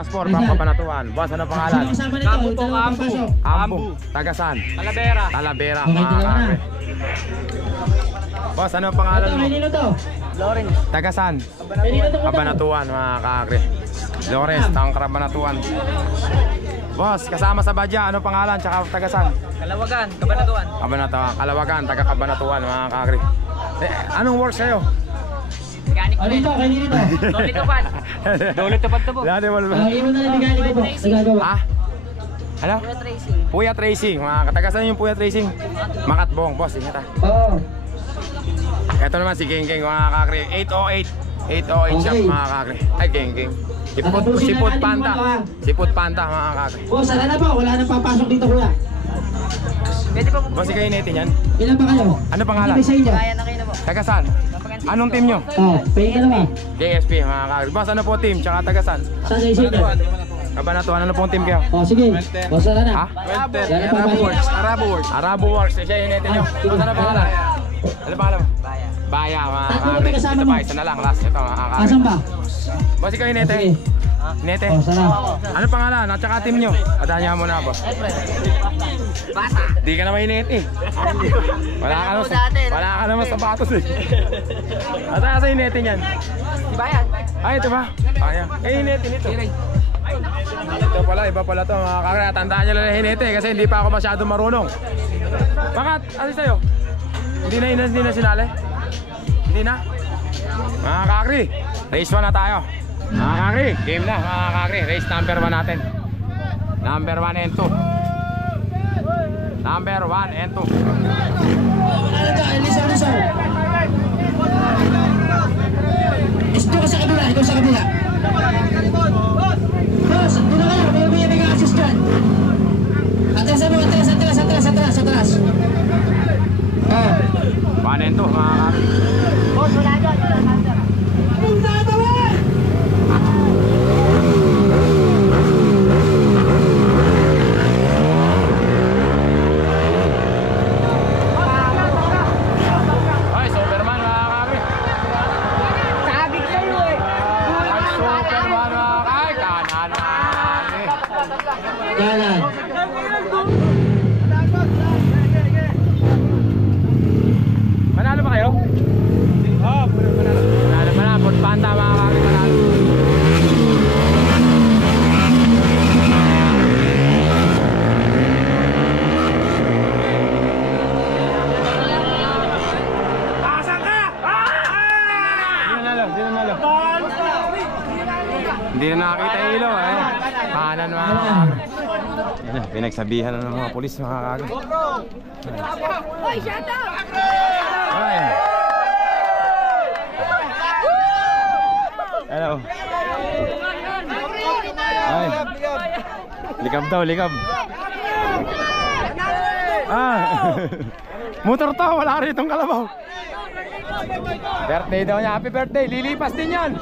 Caspor, from Cabanatuan. Boss, ano pangalan? Ambu po, Ambu. Ambu. Tagasan? Talavera. Talavera, mga kakri. Boss, ano pangalan mo? Lawrence. Tagasan? Cabanatuan, mga kakri. Lawrence, tang Cabanatuan. Boss, kasama sa badya, ano pangalan? Tsaka tagasan? Kalawagan, Cabanatuan. Cabanatuan, Kalawagan, taga Cabanatuan, mga kakri. Anong work sa'yo? Mechanic po. Dito, kayo dito. Dolit tupad. Dolit tupad to po. Dati mo naman. Iwan na lang mechanic ko po. Nagagawa. Ha? Ano? Puyat Racing. Puyat Racing, mga katagasan yung Puyat Racing. Makatbong, boss, ingat ha. Oo. Ito naman si Geng Geng, mga kakri. 808 shop, mga kakri. Ay, Geng Geng. Siput Panda. Siput Panda, mga kakri. Boss, sala na po. Wala nang papasok dito, kuya. Pwede po po. Boss, ikaw inetin yan. Ilan ba kayo? Ano pangalan? Hindi sa inyo. Kaya na kayo na po. Tagasan? Anong team nyo? Oo, pahinga naman. JSP, mga kakri. Boss, ano po team? Tsaka tagasan? Saan sa inyo? Cabanatuan, ano pong team kayo? Oh, sige. Boss, sala na. Ha? Arabo Works. Arabo Works. Siya inetin nyo. Boss, ano pangalan? Ano pangalan mo? Baya. Baya, mga Tatlo na kakri. kasama Ito mo. pa, isa na lang. Last, ito, mga kakri. Asan ba? Boss, ikaw inete. Sige. Inete. Oh, sala. Ano pangalan? At saka team nyo? Adanya mo na, boss. Bata. Di ka na mainit eh. Wala ka naman sapatos eh. At saka sa inetin yan. Di Bayan. Ay, ito ba? Kaya. Eh, inetin ito. Ito pala, iba pala to mga kakri. Tandaan nyo lang na hinete kasi hindi pa ako masyado marunong. Bakit? Ano sa'yo? Hindi na sinali? Hindi na? Mga kakri, race 1 na tayo. Mga kakri, game na mga kakri. Race number 1 natin. Number 1 and 2. Number 1 and 2. Wala ka, Elisa. Ito ka sa kabila, ikaw sa kabila. Boss, doon na kayo. May ka-assist dyan. Atras mo, atras. Oh. 1 and 2 mga kakri. Boss, wala dyan. Ay, Superman mga kakri. Sabi ko sa'yo eh. Ay, Superman mga kakri. Kanan. Kanan. Manalo ba kayo? Oo, manalo. Manalo. Panta mga kakri, manalo. Hindi na nakakita yung ilaw eh. Kanan mga kakri. Pinagsabihan na ng mga polis mga kakri. Hoy, shut up! Ay. Hello. Ay. Likab daw, likab. Motor to, wala rin itong kalabaw. Birthday daw niya, happy birthday. Lilipas din yan.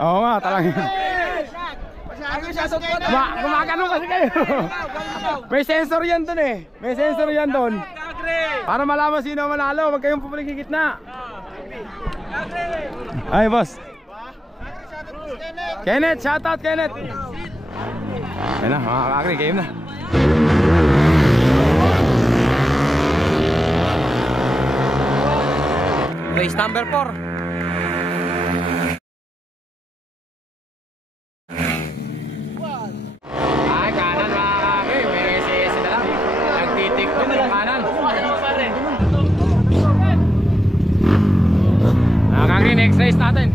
Oo nga, talagang. Gumagano kasi kayo. May sensor yan dun eh. May sensor yan dun. Para malaman sino manalo, wag kayong pupuling gitna. Ay boss. Kenneth, shoutout Kenneth. Ayun na, mga kakri, game na. Race number 4. Next race natin.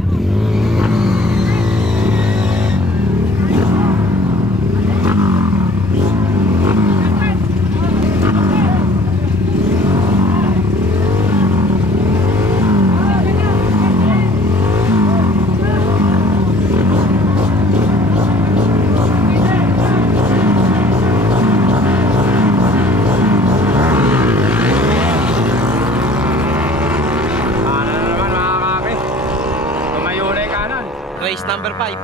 Race number 5.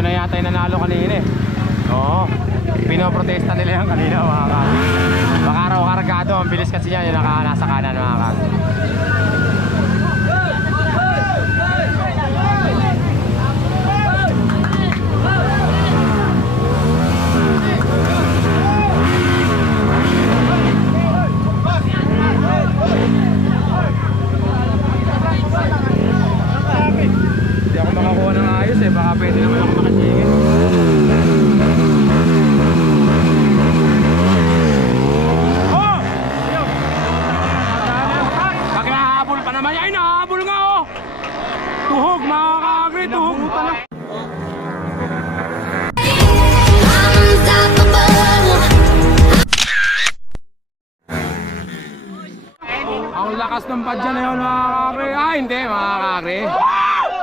ito na yata yung nanalo kanina eh. Oo. Pinoprotesta nila yan kanina mga kag. Baka raw kargado. Ang bilis kasi yan yung nasa kanan mga kag. Hindi ako makakuha ng ayos eh. Baka pwede naman ako makasigil. Ay, nahabol nga oh! Tuhog mga kaagri, tuhog! Ang lakas ng padya na yun mga kaagri. Ah, hindi mga kaagri.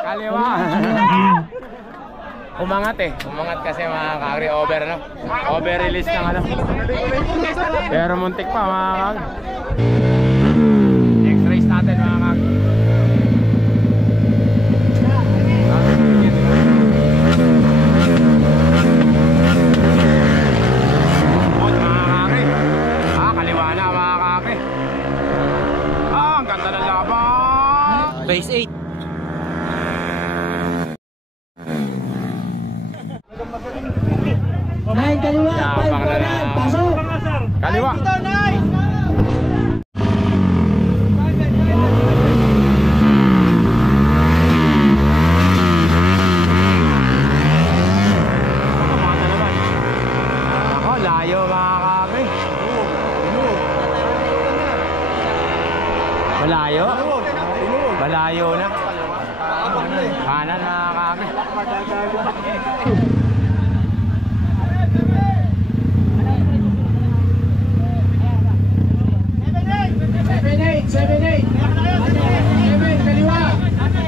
Kaliwa. Umangat eh. Umangat kasi mga kaagri. Over no? Over release ng ano. Pero muntik pa mga kaagri. Next race natin mga kaagri. Base 8. Nine, kaliwa, 5-4, pasok! Kaliwa! Ako, layo mga kaki. Malayo? Malayo na. Kanan mga kaki. 7-8, 7-8. 7 kaliwa.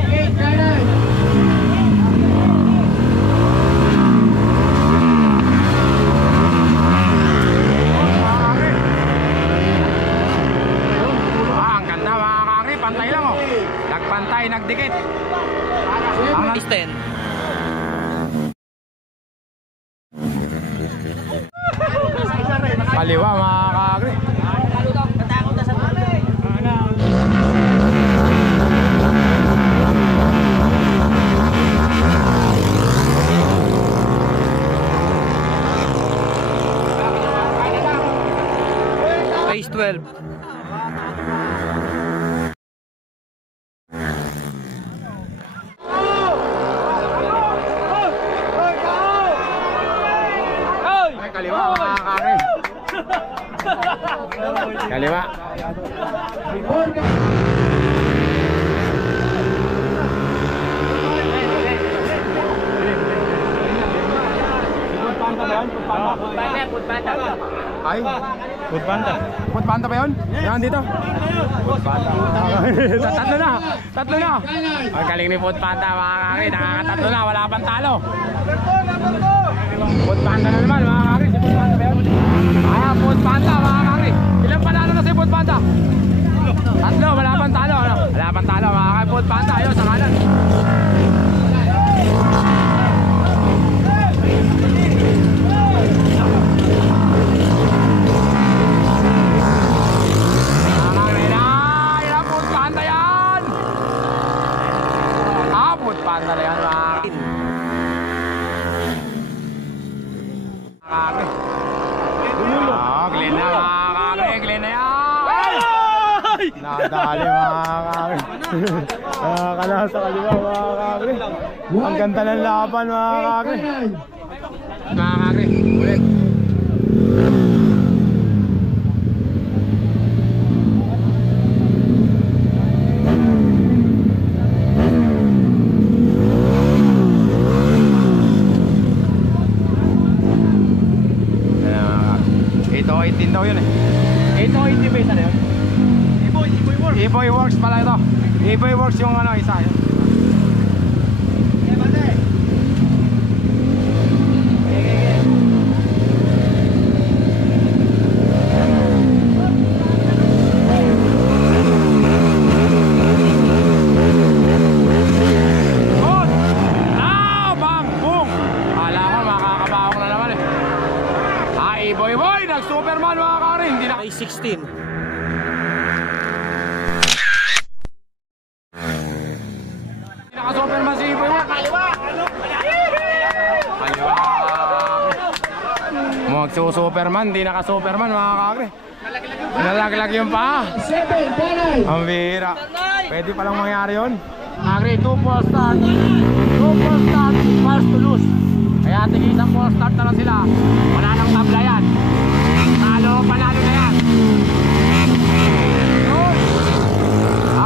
8 kanan. Ang ganda mga kaki, pantay lang oh. Nagpantay, nagdikit. Ang Base 10. kaliwa mga kaki. Base 12. Ay, kaliwa mga kaki. Kaliwa. Ay, food panda. Food panda ba yun? Yan dito. Food panda. Tatlo na. Tatlo na. Ang galing ni food panda mga kaki. Nakakatatlo na. Wala pang talo. Food panda na naman mga kaki. Si food panda ba yun? Ayan, food panda mga kaki. Ilang panalo na si food panda? Tatlo. Wala pang talo. Ano? Wala pang talo mga kaki. Food panda. Ayun, sa kanan. Panda na yan mga kaki. Glenn na mga kaki. Glenn na yan. Nadali mga kaki. Nakalasa kaliwa mga kaki. Ang ganda ng laban mga kaki. Mga kaki. Ulit. Ito 18 daw yun eh. Ito 80 base na yun. Iboy Works pala ito. Iboy Works yung ano isa yun. Boy Boy, nag-Superman mga kakri. Hindi na... Ay, 16. Hindi naka-Superman si Boy Boy. Kaliwa! Magsu-Superman, hindi naka-Superman mga kakri. Nalaglag yung paa. 7, Panay. Ang bihira. Pwede palang mangyari yun. Kakri, 2 full start. 2 full start, first to lose. Kaya tingin isang full start na lang sila. Wala nang tabla yan. Panalo na yan.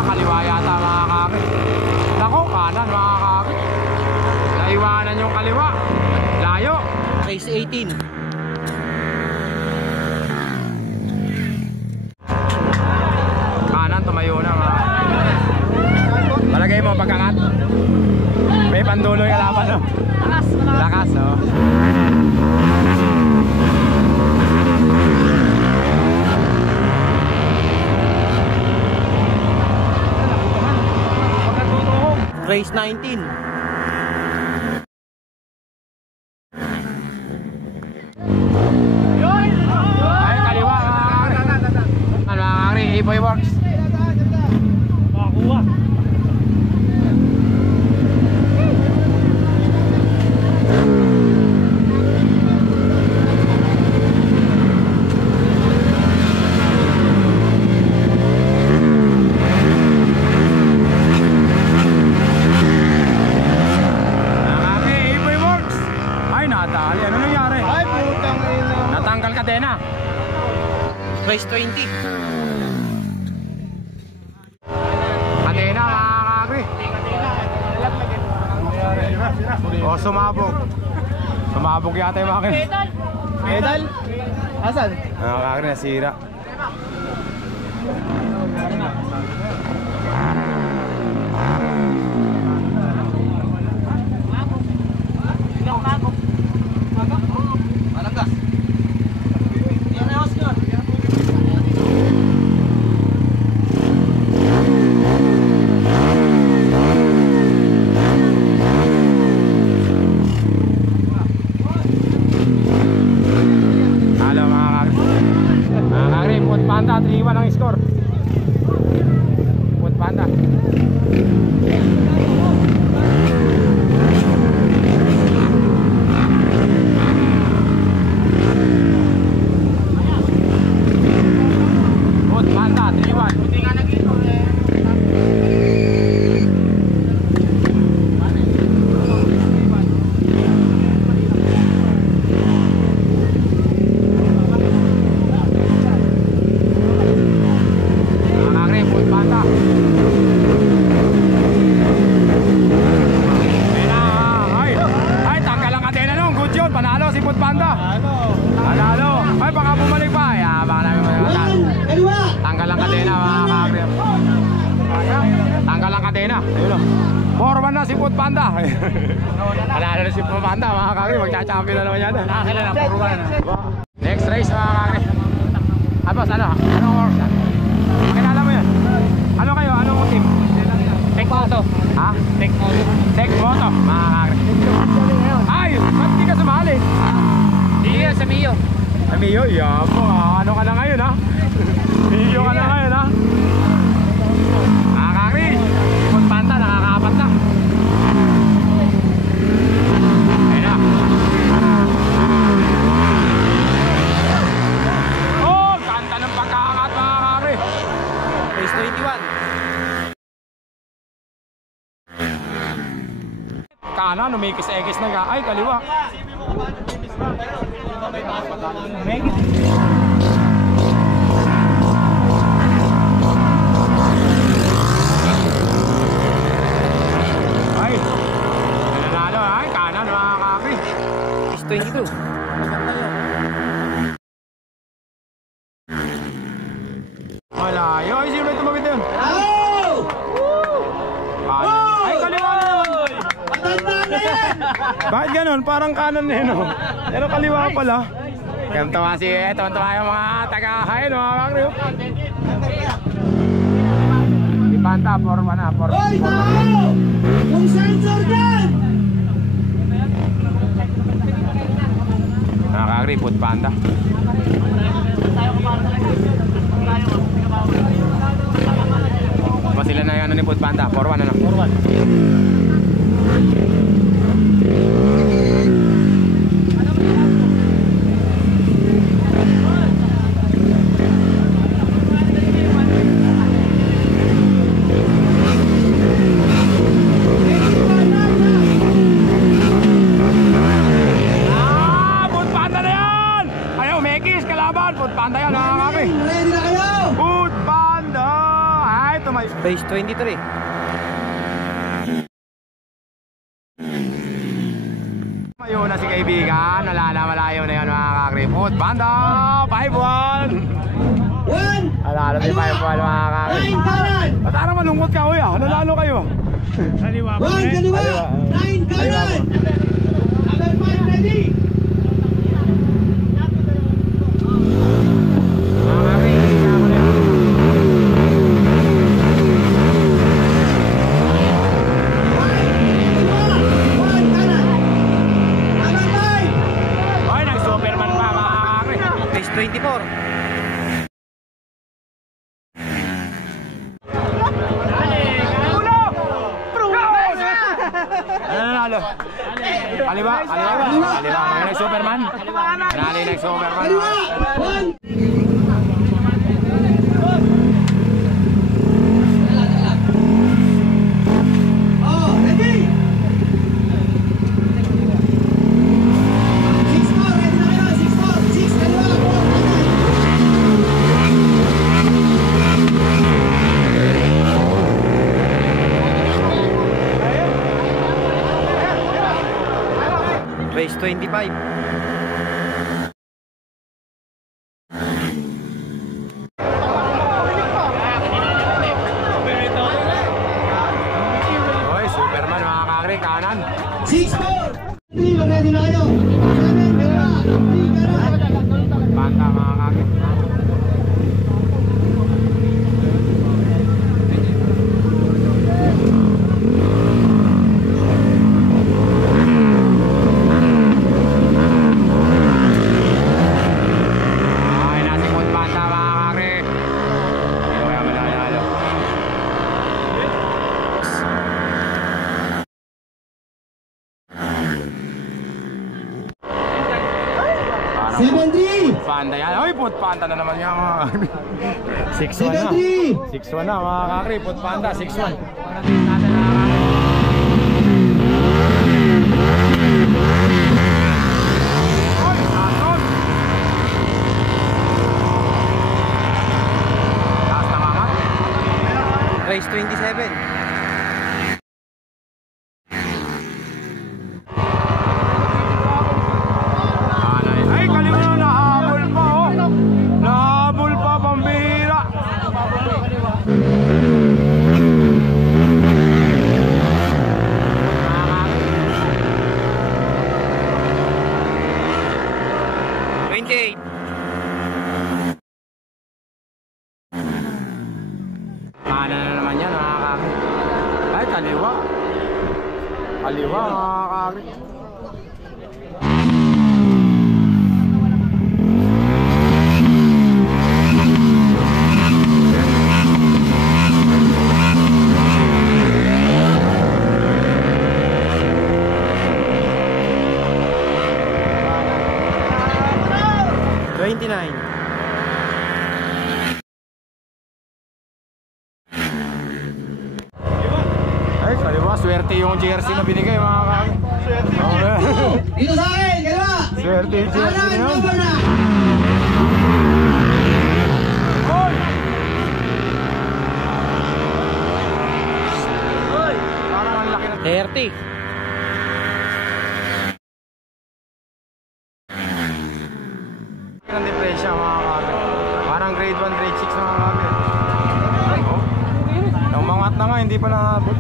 Kaliwa yata mga kakri. Nako, kanan mga kakri. Naiwanan yung kaliwa. Layo. Race 18. Kanan, tumayo na mga kakri. Palagay mo pagkakat. May pandulo yung kalaban, no? Lakas, no? Race 19. Ay, kaliwa mga kakri. Ano mga kakri, A-Boy Works. Makakuha. Kadena. Race 20. Kadena mga kakri. O sumabog. Sumabog yata yung makina. Medal? Asan? Mga kakri nasira. Panda, 3-1 ang score. Food Panda. Food Panda, 3-1. Si Food Panda. Alala na si Food Panda mga kakri, magcha-champion na naman yan. Nakakila na, puro na. Next race mga kakri. Abos, ano? Anong works yan? Kilala mo yan? Ano kayo? Anong team? Tech Moto. Ha? Tech Moto. Tech Moto mga kakri. Ay! Ba't di ka sumali? Hindi yan, sa Mio. Sa Mio? Yabo, ano ka na ngayon ha? Mio ka na ngayon ha? Mga kakri, Food Panda nakakapat na. Race 21. Kanan, umikis-ekis na ka. Ay, kaliwa. Ay, nanalo. Ay, kanan mga kakri. Race 22. Malayo. Ay, sino may tumawid yun? Hello! Ay, kaliwa na naman. Matanda na yan! Bakit ganun? Parang kanan na yun, no? Pero kaliwa pala. Kaya tawa yung mga taga-hain, mga kakri. Di Panta, forma na. Hoy, tao! Yung sensor dyan! Mga kakri, Food Panda. Pa sila na yung ano ni Food Panda, 4-1 ano? 4-1. Food Panda yan mga kami. Ready na kayo? Food Panda. Ay, ito may Base 23. Mayo na si kaibigan. Malayo na yan mga kakri. Food Panda. 5-1. 1. Alala si 5-1 mga kakri. 9 kanan. Ba't parang malungkot ka kuya? Nanalo kayo. 1 kaliwa. 9 kanan. Number 5 ready. Ay, nag-Superman pa mga kakri. Base 24. Ano nanalo? Kaliwa. May nag-Superman. Nanalo yung nag-Superman. Kaliwa. 1. Oh, ready. 6-4, ready na kayo. 6-4. 6 kaliwa. 4 kanan. Base 25. Oy, Superman mga kakri, kanan. 6-4. 3, ready na kayo. 7 kaliwa. 3 kanan. Panda mga kakri. Ay, nasi Food Panda mga kakri. Hindi kaya mananalo. Parang 7-3. Panda yan. Ay, Food Panda na naman yan mga kakri. 6-1 na. 7-3. 6-1 na mga kakri. Food Panda, 6-1. Ay, ason! Taas na mamat. Base 27. Ay, kaliwa na, nahabol pa oh. Nahabol pa, pambihira. Kanan na naman yan mga kakri. Ay, kaliwa. Kaliwa mga kakri. Ay, kaliwa. Swerte yung jersey na binigay mga kakri. Swerte. Dito sa akin, kaliwa. Swerte yung jersey na Kanan, yun. cover na. Hoy! Parang ang laki na 30. ng depresya mga kakri. Parang grade 1, grade 6 na mga kakri. Oh. Yung mangat na nga, hindi pa nakabot.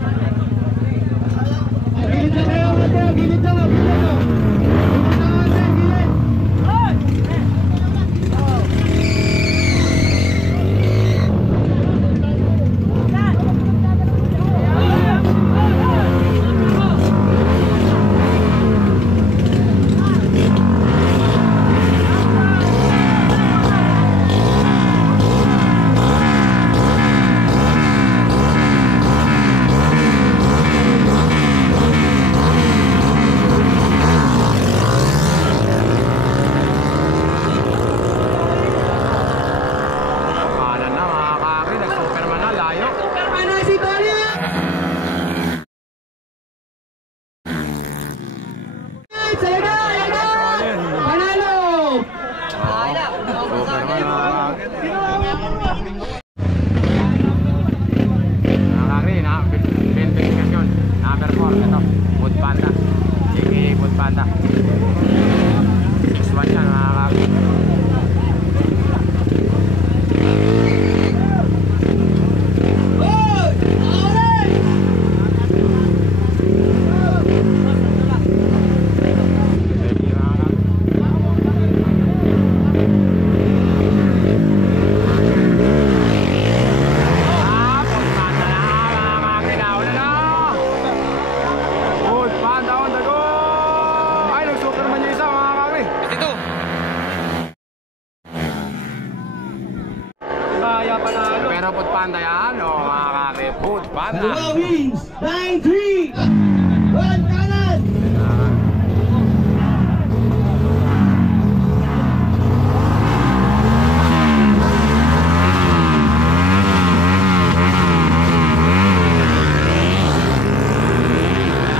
Gilid na kayo, Mateo. Gilid na, gilid na. Gilid na, Mateo, gilid. Pero Food Panda yan, o mga kakri, Food Panda. Kaliwa wins. 9-3. 1 kanan.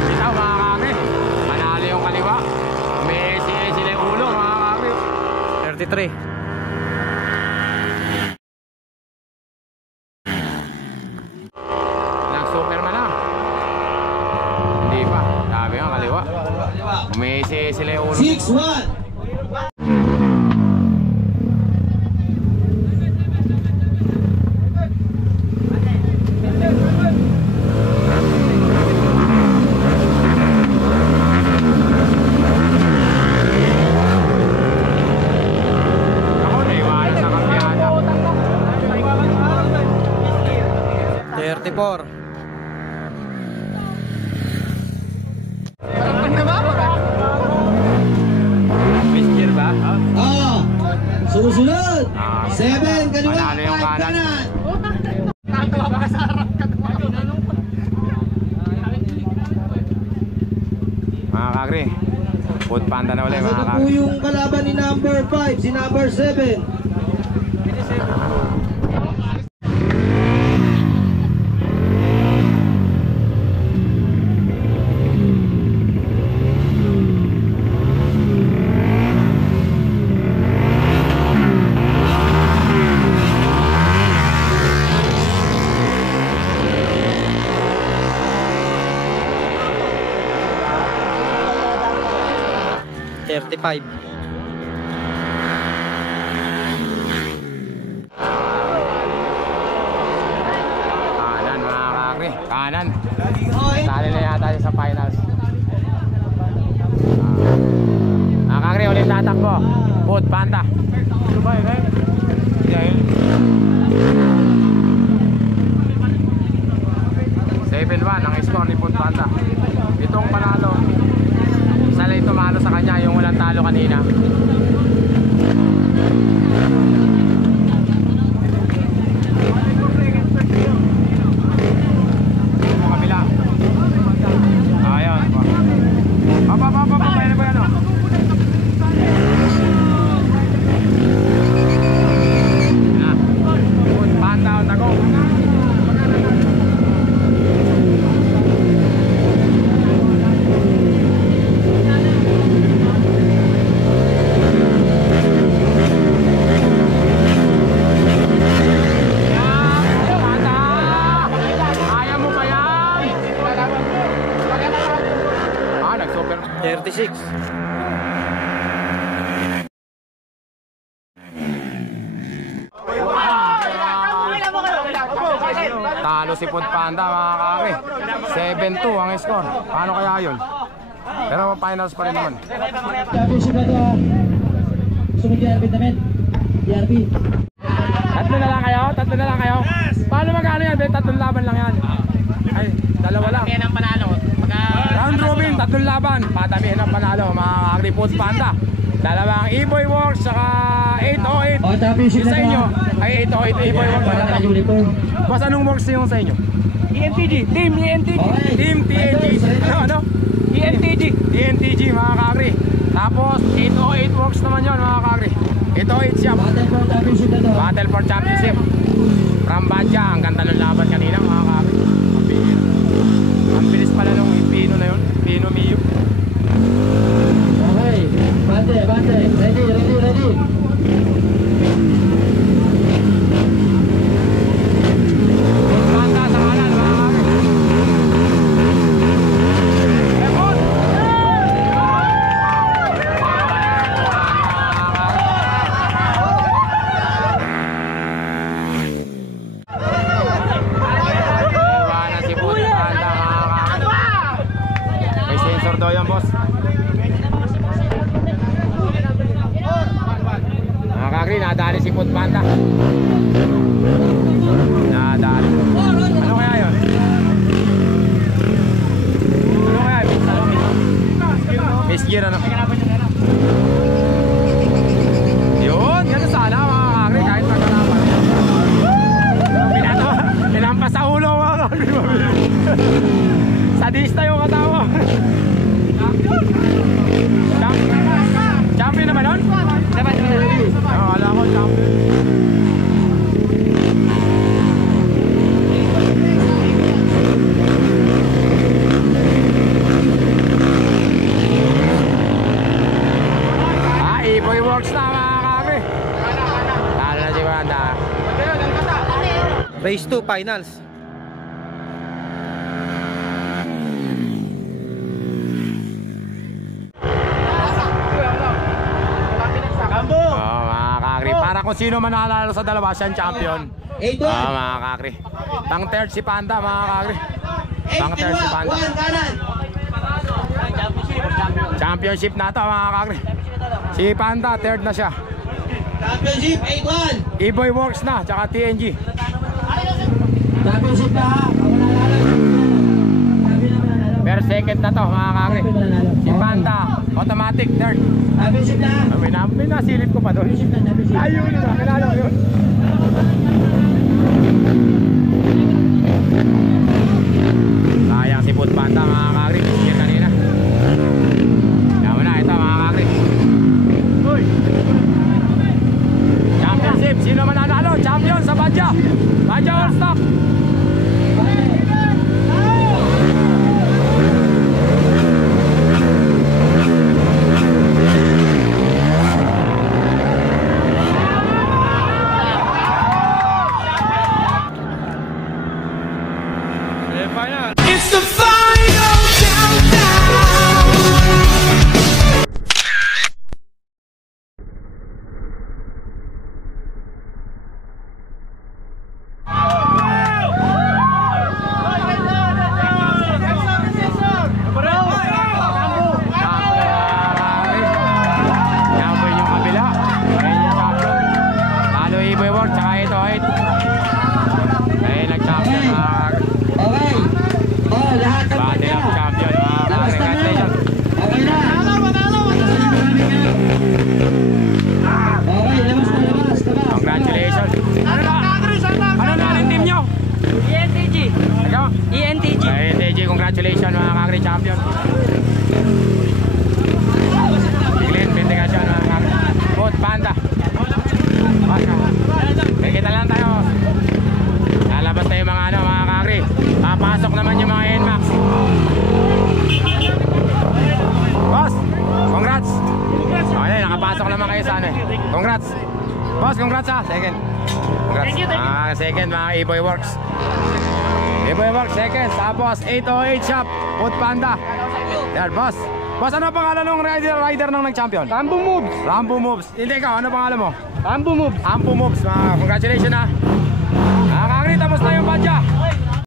Bitaw mga kakri, panalo yung kaliwa. May sila yung ulo mga kakri. 33. Superman na. Hindi pa. Sabi nga kaliwa. Umisi sila yung ulo. 6-1. Ako naiwala sa kampiyada. 34. Miss Gear ba? Oh. Susunod. 7 kaliwa. Panalo yung 5 kanan. kanan. Mga kakri, Food Panda na ulit mga Asa na po kakri. yung kalaban ni number 5, si number 7. Kanan mga kakri, kanan. Tali na yata siya sa finals. Mga kakri, ulit tatakbo. Food Panda. 7-1 ang score ni Food Panda. Itong panalo, isa lang tumalo sa kanya, yung walang talo kanina. Yung kabila. Ayun. Ano ba yan o? Food Panda on the go. Kaya mo ba yan? 36. Talo si Food Panda mga kakri. 7-2 ang score. Paano kaya yun? Pero finals pa rin naman. Championship na to. Sunod yung DRB namin. DRB. Tatlo na lang kayo? Tatlo na lang kayo? Paano magkano yan? Tatlong laban lang yan. Ay, dalawa lang. Kaya ng panalo. Round robin, tatlong laban. Patamihin ang panalo mga kakri. Food Panda. Dalawang E-Boy Works saka 808. O, championship Yung na sa to. inyo ay 808 E-Boy Works. Para na uniform. Boss, anong works yung sa inyo? ENTG. Team ENTG. Okay. Team TNG. Ano? ENTG. TNTG mga kakri. Tapos 808 works naman yun mga kakri. 808 siya. Battle for championship na to. Battle for Championship. From Badja. Ang ganda ng laban kanina mga kakri. Ang bilis pala nung Pino na yun. Pino Mio. Okay. Bante. Ready. Panda sa kanan mga kakri. Iwanan si Food Panda mga kakri. May sensor daw yan boss. Mga kakri, nadali si Food Panda. Nadali. Ano kaya yun? Ano kaya yun? Miss Gear ano? Yun, ganun sana mga kakri kahit magkalaban. Race 2 finals. Mga kakri, para kung sino mananalo sa dalawa, siyang champion. 8-1. Mga kakri. Pang third si Panda, mga kakri. Pang third si Panda. 1 kanan. Championship na to, mga kakri. Si Panda, third na siya. Championship 8-1. E-Boy Works na, tsaka TNG. Championship na ha. Pero second na to, mga kakri. Si Panda, automatic, third. Championship na ha. May nasilip ko pa doon. Ayun, kilala ko yun. Sayang si Food Panda, mga kakri. Yan kanina. Yaman na, ito mga kakri. Championship, sino mananalo? Champion sa Badja. Badja All Stock. It's the final countdown. Champion yung kabila. Ayun yung champion. Talo E-Boy Works, tsaka ito 8. Ayun nag-champion, mga kakri. Okay. Oh, lahat ng Bati kanya. ng champion, mga Labas kakri. na na. Congratulations. Okay na. Okay, labas na, labas. Congratulations. Ano na ang team nyo? ENTG. Ikaw? ENTG. Ayun, TJ, congratulations mga kakri champion. Glenn, bendigasyon mga kakri. Food Panda. Baka. Kita lang tayo. Lalabas tayo mga ano, mga kakri. Papasok naman yung mga NMAX. Boss, congrats. Okay, nakapasok naman kayo sa ano eh. Congrats. Boss, congrats ha. Second. Congrats. Second mga E-Boy Works. E-Boy Works, second. Tapos 808 Shop, Food Panda. Yan, boss. Boss, ano pangalan ng rider ng nag-champion? Rambo moves. Rambo Moves. Hindi ikaw, ano pangalan mo? Rambo moves. Ampo Moves. Congratulations ha. Nakakakri, tapos na yung badya.